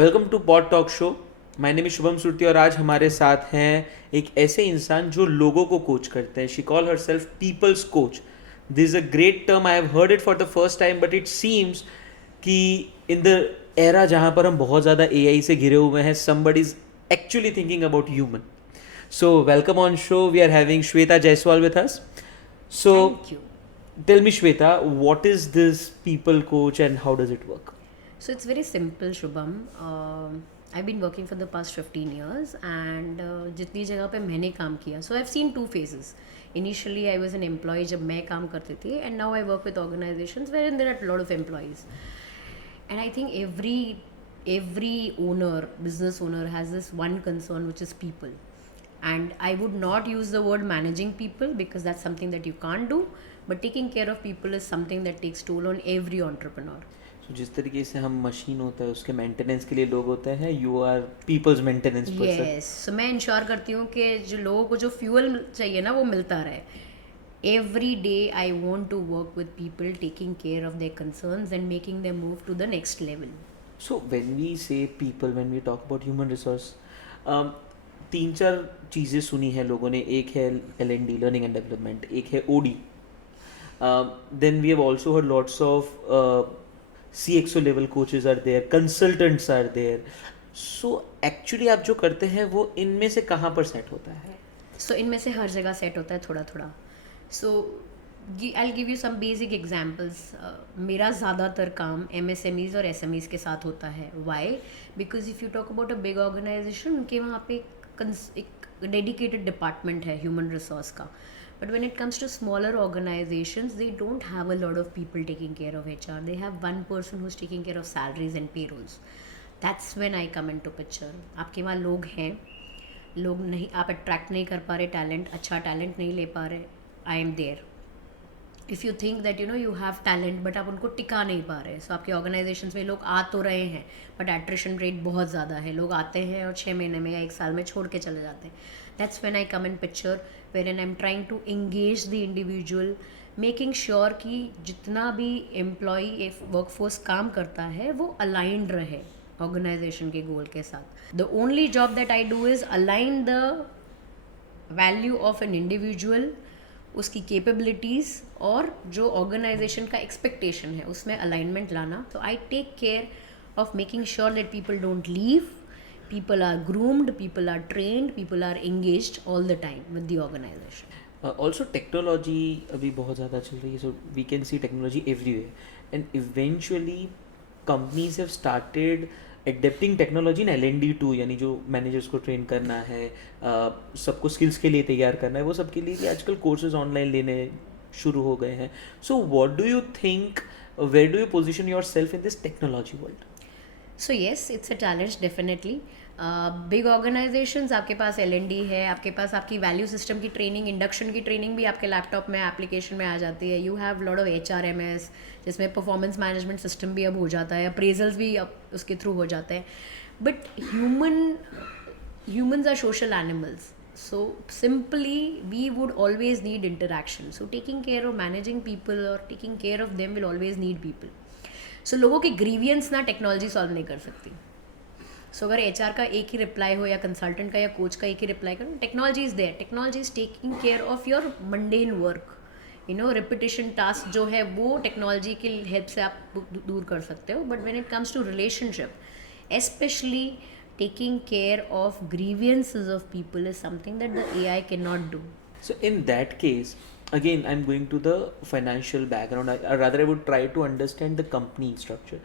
Welcome to pod talk show. My name is Shubham Surti और आज हमारे साथ हैं एक ऐसे इंसान जो लोगों को कोच करते हैं। She call her self people's coach. This is a great term, I have heard it for the first time, but it seems कि इन द एरा जहाँ पर हम बहुत ज़्यादा एआई से घिरे हुए हैं, somebody is actually thinking about human. So welcome on show. We are having Shweta Jaiswal with us. So Thank you. tell me, Shweta, what is this people coach and how does it work? So it's very simple, Shubham. I've been working for the past 15 years and जितनी जगह पे मैंने काम किया, so I've seen two phases. Initially, I was an employee जब मैं काम करती थी, and now I work with organizations wherein there are a lot of employees. And I think every owner, business owner, has this one concern, which is people. And I would not use the word managing people because that's something that you can't do. But taking care of people is something that takes toll on every entrepreneur. So, जिस तरीके से हम machine होता है उसके maintenance के लिए लोग होते हैं, you are people's maintenance person. Yes, so मैं इंश्योर करती हूँ कि जो लोगों को जो फ्यूल चाहिए ना वो मिलता रहे. Every day I want to work with people, taking care of their concerns and making them move to the next level. So when we say people, when we talk about human resource, तीन चार चीज़ें सुनी है लोगों ने. एक है LND, learning and development. एक है OD. Then we have also heard lots of CXO level coaches are there, consultants are there. So actually आप जो करते हैं वो इनमें से कहाँ पर सेट होता है? सो इनमें से हर जगह सेट होता है थोड़ा थोड़ा. So I give you some basic examples. मेरा ज़्यादातर काम MSMEs और SMEs के साथ होता है. Why? Because if you talk about a big organization, उनके वहाँ पे एक डेडिकेटेड डिपार्टमेंट है ह्यूमन रिसोर्स का. But when it comes to smaller organizations, they don't have a lot of people taking care of HR. They have one person who's taking care of salaries and payrolls. That's when I come into picture. आपके वहाँ लोग हैं, लोग नहीं, आप attract नहीं कर पा रहे टैलेंट, अच्छा टैलेंट नहीं ले पा रहे. I am there. If you think that you have talent but आप उनको टिका नहीं पा रहे, सो आपके ऑर्गेनाइजेशन में लोग आ तो रहे हैं बट एट्रिशन रेट बहुत ज़्यादा है. लोग आते हैं और 6 महीने में या 1 साल में छोड़ के चले जाते हैं. That's when I come in picture, wherein I am trying to engage the individual, making sure कि जितना भी एम्प्लॉई वर्कफोर्स काम करता है वो अलाइंड रहे ऑर्गेनाइजेशन के गोल के साथ. The only job that I do is align the value of an individual, उसकी कैपेबिलिटीज़ और जो ऑर्गेनाइजेशन का एक्सपेक्टेशन है उसमें अलाइनमेंट लाना. तो I take care of making sure that people don't leave, people are groomed, people are trained, people are engaged all the time with the organization. Also technology अभी बहुत ज़्यादा चल रही है, so we can see technology everywhere and eventually companies have started adapting technology in LND2, यानी जो managers को train करना है, सबको स्किल्स के लिए तैयार करना है, वो सब के लिए भी आजकल कोर्सेज ऑनलाइन लेने शुरू हो गए हैं. So what do you think, where do you position your self in this technology world? So yes, it's a challenge definitely. Big organizations, आपके पास LND है, आपके पास आपकी वैल्यू सिस्टम की ट्रेनिंग, इंडक्शन की ट्रेनिंग भी आपके लैपटॉप में एप्लीकेशन में आ जाती है. You have lot of HRMS जिसमें परफॉर्मेंस मैनेजमेंट सिस्टम भी अब हो जाता है, अप्रेजल्स भी अब उसके थ्रू हो जाते हैं. But humans are social animals, so simply we would always need interaction. So taking care of managing people or taking care of them will always need people. So लोगों के ग्रीवियंस ना technology solve नहीं कर सकती. सो अगर HR का एक ही रिप्लाई हो या कंसल्टेंट का या कोच का एक ही रिप्लाई करो, technology is there. Technology is taking care of your mundane work. Repetition task जो है वो टेक्नोलॉजी की हेल्प से आप दूर कर सकते हो. But when it comes to relationship, especially taking care of grievances of people is something that the AI cannot do. So in that case, again, I'm going to the financial background. Or rather, I would try to understand the company structure.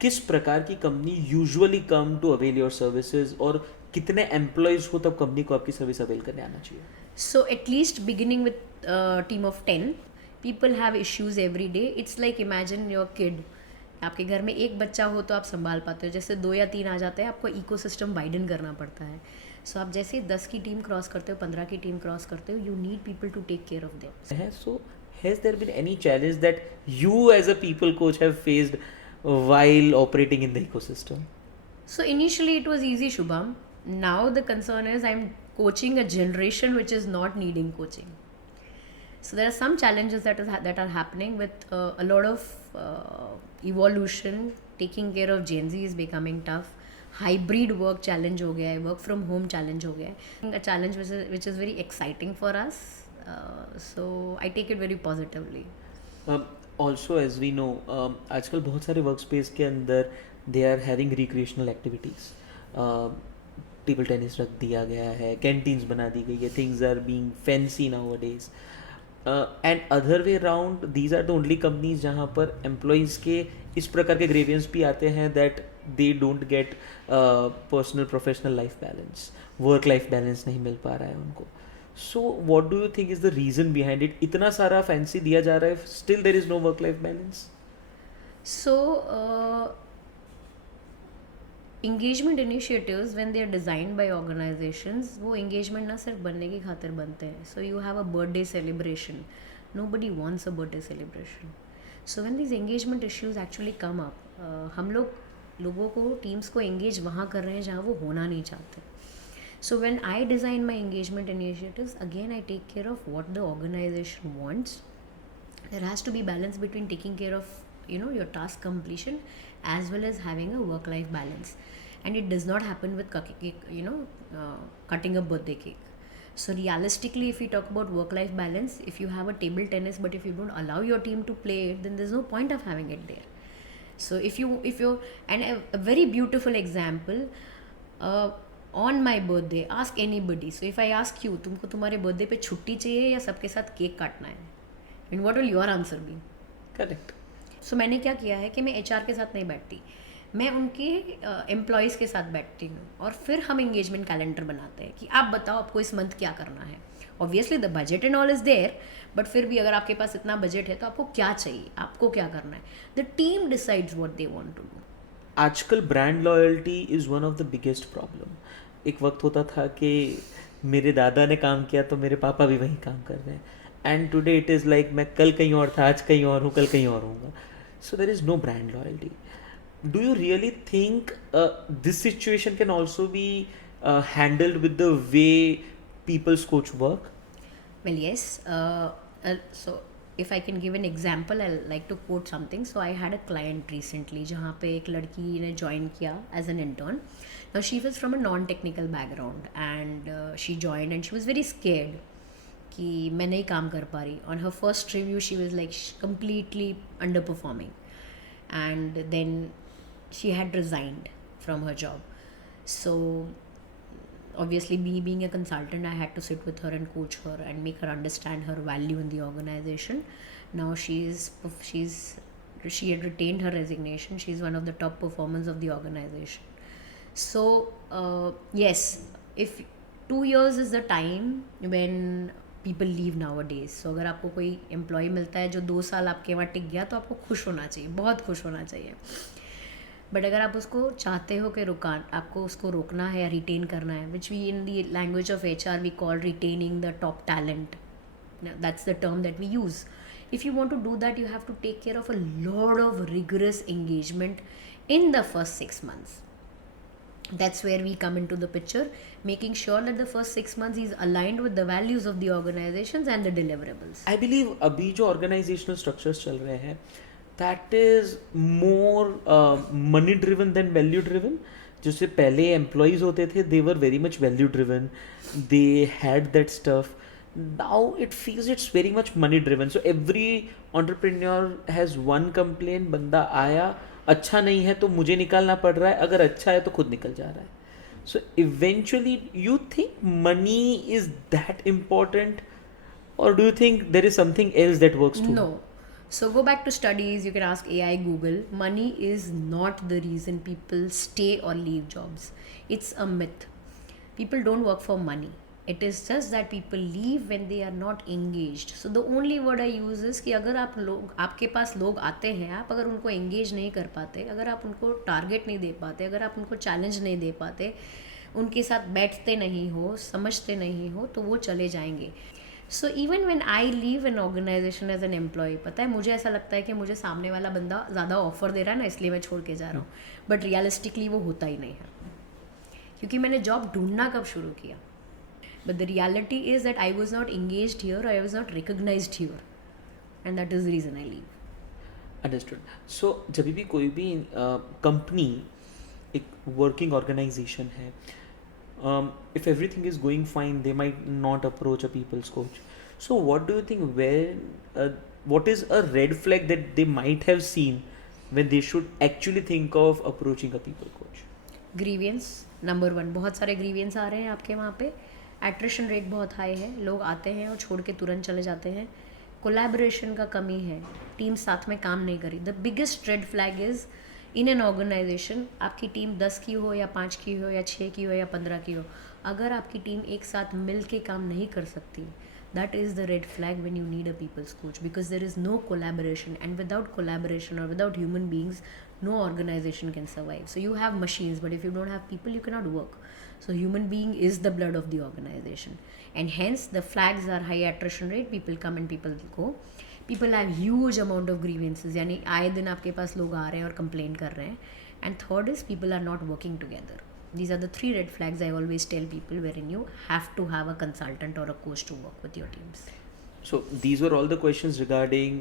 किस प्रकार की company usually come to avail your services, और कितने employees हो तब company को आपकी service avail करने आना चाहिए? So at least beginning with a team of 10, people have issues every day. It's like imagine your kid. आपके घर में एक बच्चा हो तो आप संभाल पाते हो, जैसे 2 या 3 आ जाते हैं आपको इकोसिस्टम वाइडन करना पड़ता है. सो आप जैसे 10 की टीम क्रॉस करते हो, 15 की टीम क्रॉस करते हो, you need people to take care of them. So has there been any challenge that you as a people coach have faced while operating in the ecosystem? So initially it was easy, Shubham. Now the concern is I'm coaching a generation which is not needing coaching. So there are some challenges that are happening with a lot of evolution. Taking care of Gen Z is becoming tough. Hybrid work challenge हो गया है, work from home challenge हो गया है, a challenge which is very exciting for us, so I take it very positively. Also as we know, आजकल बहुत सारे work space के अंदर they are having recreational activities. Table tennis रख दिया गया है, कैंटीन्स बना दी गई है, things are being fancy nowadays. And other way round these are the only companies जहाँ पर एम्प्लॉयज़ के इस प्रकार के ग्रेवियंस भी आते हैं that they don't get personal professional life balance, work life balance नहीं मिल पा रहा है उनको. So what do you think is the reason behind it? इतना सारा फैंसी दिया जा रहा है, still there is no work life balance. So, engagement initiatives when they are designed by organizations, वो इंगेजमेंट ना सिर्फ बनने की खातिर बनते हैं. So you have a birthday celebration, nobody wants a birthday celebration. So when these engagement issues actually come up, हम लोगों को टीम्स को एंगेज वहाँ कर रहे हैं जहाँ वो होना नहीं चाहते. So when I design my engagement initiatives, again I take care of what the organization wants. There has to be balance between taking care of your task completion as well as having a work life balance, and it does not happen with cutting a birthday cake. So realistically, if we talk about work life balance, if you have a table tennis but if you don't allow your team to play it, then there's no point of having it there. So if you and a very beautiful example, on my birthday, ask anybody. So if I ask you, तुमको तुम्हारे birthday पे छुट्टी चाहिए या सबके साथ cake काटना है, and what will your answer be? Correct. So मैंने क्या किया है कि मैं एचआर के साथ नहीं बैठती, मैं उनके एम्प्लॉयज़ के साथ बैठती हूँ और फिर हम इंगेजमेंट कैलेंडर बनाते हैं कि आप बताओ आपको इस मंथ क्या करना है. Obviously the budget and all is there, but फिर भी अगर आपके पास इतना बजट है तो आपको क्या चाहिए, आपको क्या करना है. The team decides what they want to do. आजकल brand loyalty is one of the biggest problem. एक वक्त होता था कि मेरे दादा ने काम किया तो मेरे पापा भी वहीं काम कर रहे हैं, and today it is like मैं कल कहीं और था, आज कहीं और हूँ, कल कहीं और हूँगा. So there is no brand loyalty. Do you really think this situation can also be handled with the way people's coach work? Well, yes. So if I can give an example, I'll like to quote something. So I had a client recently जहाँ पे एक लड़की ने join किया as an intern. Now she was from a non-technical background and she joined and she was very scared कि मैं नहीं काम कर पा रही. On her first review she was like completely underperforming, and then she had resigned from her job. So obviously me being a consultant, I had to sit with her and coach her and make her understand her value in the organization. Now she had retained her resignation. She's one of the top performers of the organization. So yes, if 2 years is the time when people leave nowadays. So अगर आपको कोई employ मिलता है जो 2 साल आपके वहाँ टिक गया तो आपको खुश होना चाहिए, बहुत खुश होना चाहिए. बट अगर आप उसको चाहते हो कि आपको उसको रोकना है या रिटेन करना है, which we in the language of HR we call retaining the top talent, that's the term that we use. If you want to do that, you have to take care of a lot of rigorous engagement in the first 6 months. That's where we come into the picture, making sure that the first 6 months is aligned with the values of the organizations and the deliverables. I believe अभी जो organizational structures चल रहे हैं, that is more money driven than value driven. जैसे पहले employees होते थे, they were very much value driven, they had that stuff. Now it feels it's very much money driven. So every entrepreneur has one complaint, बंदा आया, अच्छा नहीं है तो मुझे निकालना पड़ रहा है, अगर अच्छा है तो खुद निकल जा रहा है. So eventually you think money is that important, or do you think there is something else that works too? No. So go back to studies, you can ask AI, Google. Money is not the reason people stay or leave jobs. It's a myth. People don't work for money. It is just that people leave when they are not engaged. So the only word I use is कि अगर आपके पास लोग आते हैं, आप अगर उनको engage नहीं कर पाते, अगर आप उनको target नहीं दे पाते, अगर आप उनको challenge नहीं दे पाते, उनके साथ बैठते नहीं हो, समझते नहीं हो, तो वो चले जाएंगे. So even when I leave an organization as an employee, पता है मुझे ऐसा लगता है कि मुझे सामने वाला बंदा ज़्यादा ऑफर दे रहा है ना, इसलिए मैं छोड़ के जा रहा हूँ. बट रियलिस्टिकली वो होता ही नहीं है, क्योंकि मैंने जॉब ढूंढना कब शुरू किया. But the reality is that I was not engaged here, I was not recognised here, and that is the reason I leave. Understood. So जब भी कोई भी कंपनी एक वर्किंग ऑर्गेनाइजेशन है, if everything is going fine, they might not approach a people's coach. So, what do you think? What is a red flag that they might have seen when they should actually think of approaching a people coach? Grievance number one, बहुत सारे grievance आ रहे हैं आपके वहाँ पे. Attrition rate बहुत high है, लोग आते हैं और छोड़ के तुरंत चले जाते हैं. कोलैबोरेशन का कमी है, टीम साथ में काम नहीं करी. The biggest red flag is in an organization, आपकी टीम 10 की हो या 5 की हो या 6 की हो या 15 की हो, अगर आपकी टीम एक साथ मिल के काम नहीं कर सकती, that is the red flag when you need a people's coach, because there is no collaboration, and without collaboration or without human beings, no organization can survive. So you have machines, but if you don't have people, you cannot work. So human being is the blood of the organization, and hence the flags are high attrition rate, people come and people go. People have huge amount of grievances, यानी आए दिन आपके पास लोग आ रहे हैं और complain कर रहे हैं. And third is people are not working together. These are the 3 red flags I always tell people, wherein you have to have a consultant or a coach to work with your teams. So these were all the questions regarding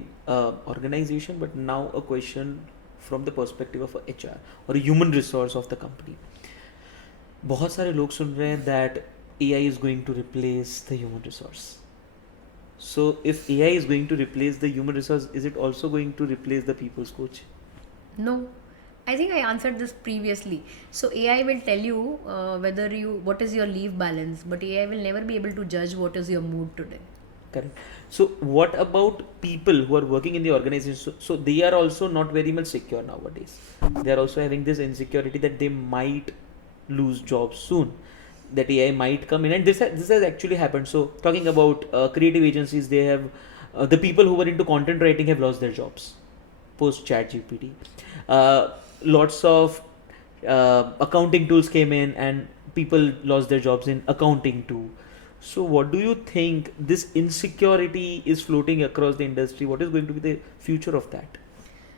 organization, but now a question from the perspective of a HR or a human resource of the company. बहुत सारे लोग सुन रहे हैं that AI is going to replace the human resource. So if AI is going to replace the human resource, is it also going to replace the people's coach? No, I think I answered this previously. So AI will tell you what is your leave balance, but AI will never be able to judge what is your mood today. Correct. So what about people who are working in the organization? So they are also not very much secure nowadays. They are also having this insecurity that they might lose jobs soon, that AI might come in, and this has actually happened. So talking about creative agencies, they have the people who were into content writing have lost their jobs post ChatGPT. Lots of accounting tools came in and people lost their jobs in accounting too. So what do you think this insecurity is floating across the industry? What is going to be the future of that?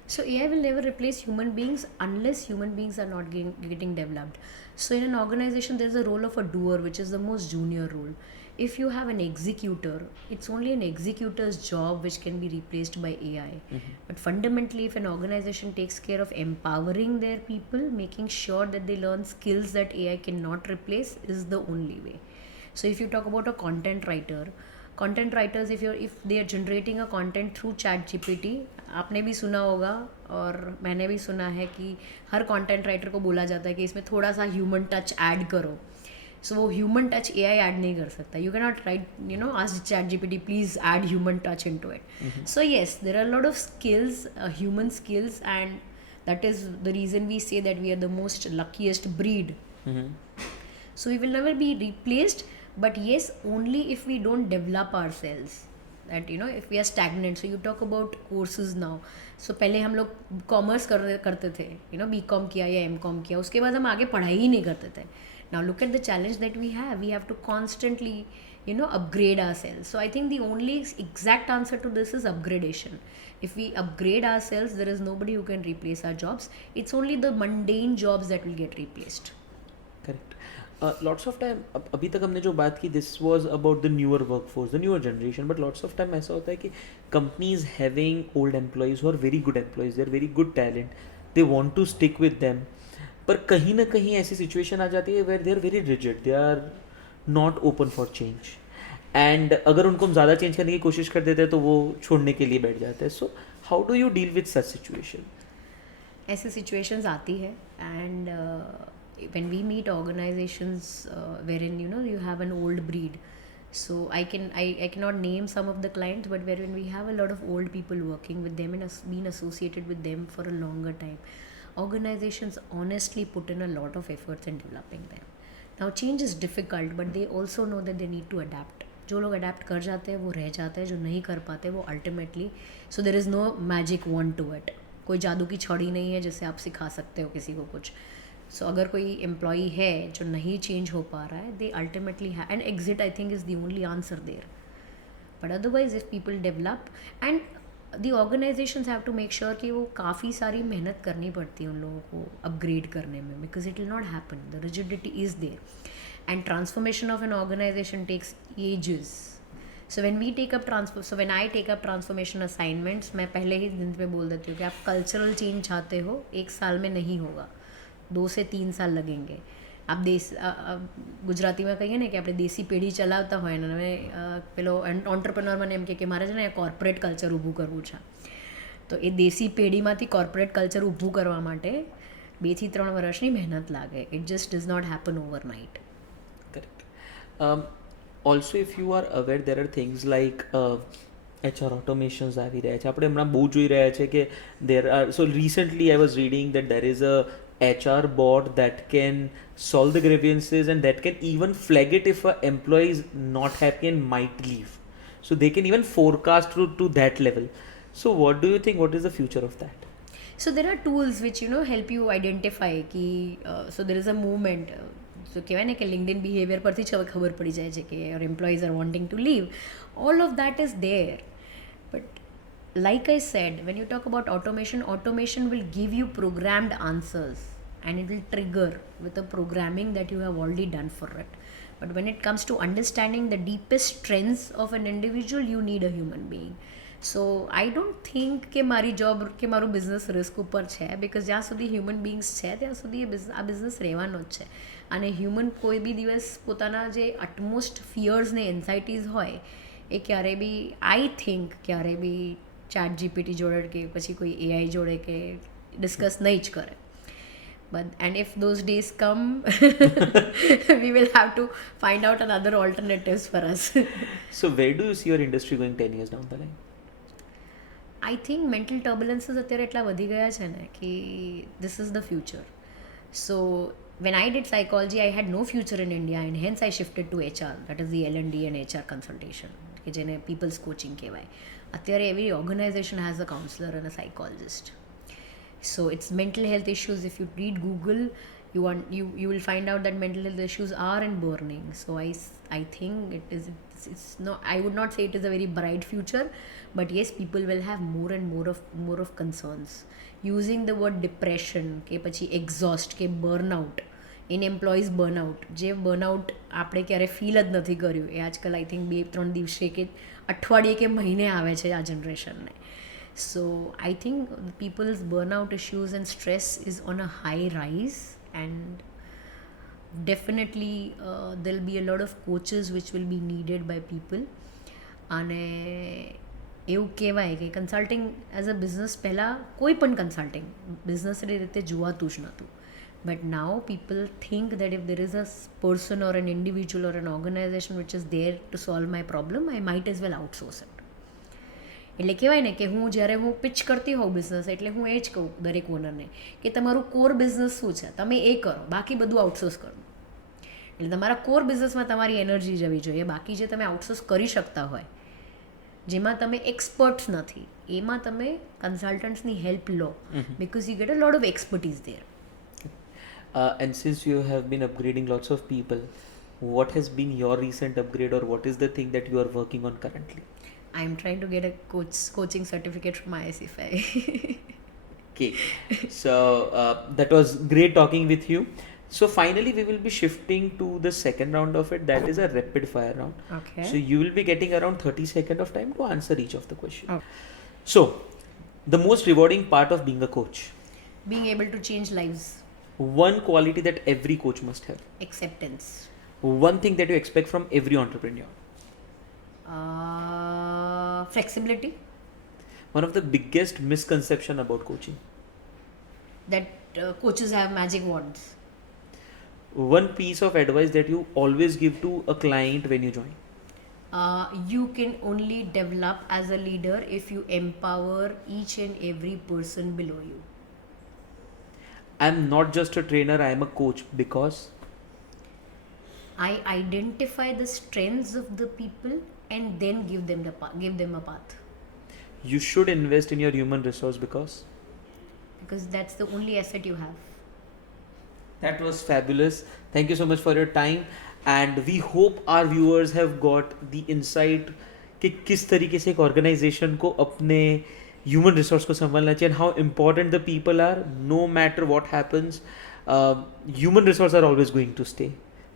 So AI will never replace human beings unless human beings are not getting developed. So in an organization, there's a role of a doer, which is the most junior role. If you have an executor, it's only an executor's job which can be replaced by AI. Mm-hmm. But fundamentally, if an organization takes care of empowering their people, making sure that they learn skills that AI cannot replace, is the only way. So if you talk about a content writers, if they are generating a content through ChatGPT, आपने भी सुना होगा और मैंने भी सुना है कि हर कंटेंट राइटर को बोला जाता है कि इसमें थोड़ा सा ह्यूमन टच ऐड करो. सो वो ह्यूमन टच AI ऐड नहीं कर सकता. You can not write ask ChatGPT please add human touch into it. So yes, there are lot of skills, human skills, and that is the reason we say that we are the most luckiest breed. So we will never be replaced, but yes, only if we don't develop ourselves, that if we are stagnant. So you talk about courses now. So पहले हम लोग commerce करते थे, BCom किया या MCom किया, उसके बाद हम आगे पढ़ाई ही नहीं करते थे. Now look at the challenge that we have to constantly upgrade ourselves. So I think the only exact answer to this is upgradation. If we upgrade ourselves, there is nobody who can replace our jobs. It's only the mundane jobs that will get replaced. Correct. Lots of time अभी तक हमने जो बात की, this was about the newer workforce, the newer generation, but lots of time ऐसा होता है कि companies having old employees who are very good employees, they are very good talent, they want to stick with them, पर कहीं ना कहीं ऐसी situation आ जाती है where they are very rigid, they are not open for change, and अगर उनको हम ज़्यादा चेंज करने की कोशिश कर देते हैं तो वो छोड़ने के लिए बैठ जाते हैं. So how do you deal with such situation? ऐसी सिचुएशंस आती है, and when we meet organizations wherein you have an old breed, so I cannot name some of the clients, but wherein we have a lot of old people working with them and been associated with them for a longer time, organizations honestly put in a lot of efforts in developing them. Now change is difficult, but they also know that they need to adapt. जो लोग adapt कर जाते हैं वो रह जाते हैं, जो नहीं कर पाते वो ultimately, so there is no magic wand to it. कोई जादू की छड़ी नहीं है जिससे आप सिखा सकते हो किसी को कुछ. सो अगर कोई एम्प्लॉई है जो नहीं चेंज हो पा रहा है, they ultimately and exit I think is the only answer there. But otherwise if people develop, and the organizations have to make sure कि वो काफ़ी सारी मेहनत करनी पड़ती है उन लोगों को अपग्रेड करने में, because it will not happen, the rigidity is there, and transformation of an organization takes ages. So when I take up transformation assignments, मैं पहले ही दिन पे बोल देती हूँ कि आप कल्चरल चेंज चाहते हो, 1 साल में नहीं होगा. 2 से 3 साल लगेंगे. આપ ગુજરાતીમાં કહીએ ને કે આપણે દેશી પેઢી ચલાવતા હોય ને હવે પેલો ઓન્ટરપ્રનર મને એમ કે મારે છે ને કોર્પોરેટ કલ્ચર ઊભું કરવું છે, તો એ દેશી પેઢીમાંથી કોર્પોરેટ કલ્ચર ઊભું કરવા માટે 2 થી 3 વર્ષની મહેનત લાગે. It just does not happen overnight. Correct. Also, if you are aware, there are things like HR automations આવી રહ્યા છે. આપણે હમણાં બહુ જોઈ રહ્યા છે કે there are, so recently I was reading that there is a HR bot that can solve the grievances and that can even flag it if a employee is not happy and might leave. So they can even forecast to that level. So what do you think, what is the future of that? So there are tools which help you identify कि so there is a movement. So કહેવાય ને કે LinkedIn behavior પરથી જ હવે ખબર પડી જાય છે કે your employees are wanting to leave. All of that is there. But like I said, when you talk about automation will give you programmed answers and it will trigger with a programming that you have already done for it. But when it comes to understanding the deepest strengths of an individual, you need a human being. So I don't think કે મારી job કે મારું business risk ઉપર છે, because જ્યાં સુધી human beings છે ત્યાં સુધી આ બિઝનેસ રહેવાનો જ છે. અને હ્યુમન કોઈ બી દિવસ પોતાના જે અટમોસ્ટ ફિયર્સ ને એન્ઝાઇટીઝ હોય એ ક્યારે બી આઈ થિંક ક્યારે બી ચેટ જીપીટી જોડે કે પછી કોઈ એઆઈ જોડે કે ડિસ્કસ નહીં જ કરે. But and if those days come, we will have to find out another alternatives for us. So where do you see your industry going 10 years down the line? I think mental turbulences અત્યારે એટલા વધી ગયા છે ને કે this is the future. So when I did psychology, I had no future in India and hence I shifted to HR, that is the L&D and HR consultation, કે જેને people's coaching કહેવાય. અત્યારે every organization has a counselor and a psychologist. So it's mental health issues. If you read Google, you will find out that mental health issues are in burning. So I think it's not, I would not say it is a very bright future, but yes, people will have more and more of concerns. Using the word depression કે પછી exhaust કે burnout, in employees burnout, જે burnout આપણે ક્યારે feel જ નથી કર્યું એ આજકાલ આઈ થિંક 2-3 દિવસે કે અઠવાડિયે કે મહિને આવે છે આ જનરેશનને. So I think people's burnout issues and stress is on a high rise, and definitely there'll be a lot of coaches which will be needed by people. અને એવું કહેવાય કે કન્સલ્ટિંગ એઝ અ બિઝનેસ પહેલાં કોઈ પણ consulting બિઝનેસની રીતે જોવાતું જ નહોતું. But now people think that if there is a person or an individual or an organization which is there to solve my problem, I might as well outsource it. એટલે કહેવાય ને કે જ્યારે હું પિચ કરતી હોઉં બિઝનેસ એટલે હું એ જ કહું દરેક ઓનરને કે તમારું કોર બિઝનેસ શું છે તમે એ કરો, બાકી બધું આઉટસોર્સ કરો. એટલે તમારા કોર બિઝનેસમાં તમારી એનર્જી જવી જોઈએ. બાકી જે તમે આઉટસોર્સ કરી શકતા હોય, જેમાં તમે એક્સપર્ટ્સ નથી, એમાં તમે કન્સલ્ટન્ટ્સની હેલ્પ લો, because you get a lot of expertise there. And since you have been upgrading lots of people, what has been your recent upgrade or what is the thing that you are working on currently? I am trying to get a coaching certificate from ISFI. Okay, so that was great talking with you. So finally we will be shifting to the second round of it, that is a rapid fire round. Okay. So you will be getting around 30 seconds of time to answer each of the questions. Okay. So the most rewarding part of being a coach? Being able to change lives. One quality that every coach must have? Acceptance. One thing that you expect from every entrepreneur? Flexibility. One of the biggest misconception about coaching? That coaches have magic wands. One piece of advice that you always give to a client when you join? You can only develop as a leader if you empower each and every person below you. I'm not just a trainer, I am a coach because? I identify the strengths of the people and then give them a path. You should invest in your human resource because That's the only asset you have. That was fabulous. Thank you so much for your time, and we hope our viewers have got the insight कि किस तरीके से एक organisation को अपने human resource को संभालना चाहिए, and how important the people are. No matter what happens, human resources are always going to stay.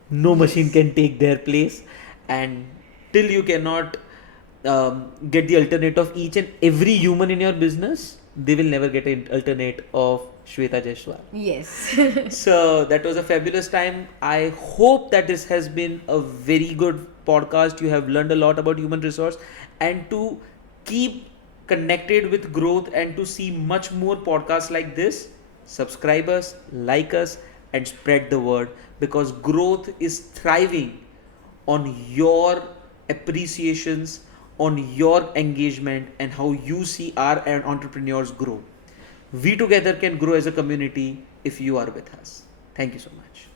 No machine can take their place, and till you cannot get the alternate of each and every human in your business, they will never get an alternate of Shweta Jaiswal. Yes. So that was a fabulous time. I hope that this has been a very good podcast. You have learned a lot about human resource, and to keep connected with growth and to see much more podcasts like this, subscribe us, like us, and spread the word, because growth is thriving on your appreciations, on your engagement, and how you see our entrepreneurs grow. We together can grow as a community if you are with us. Thank you so much.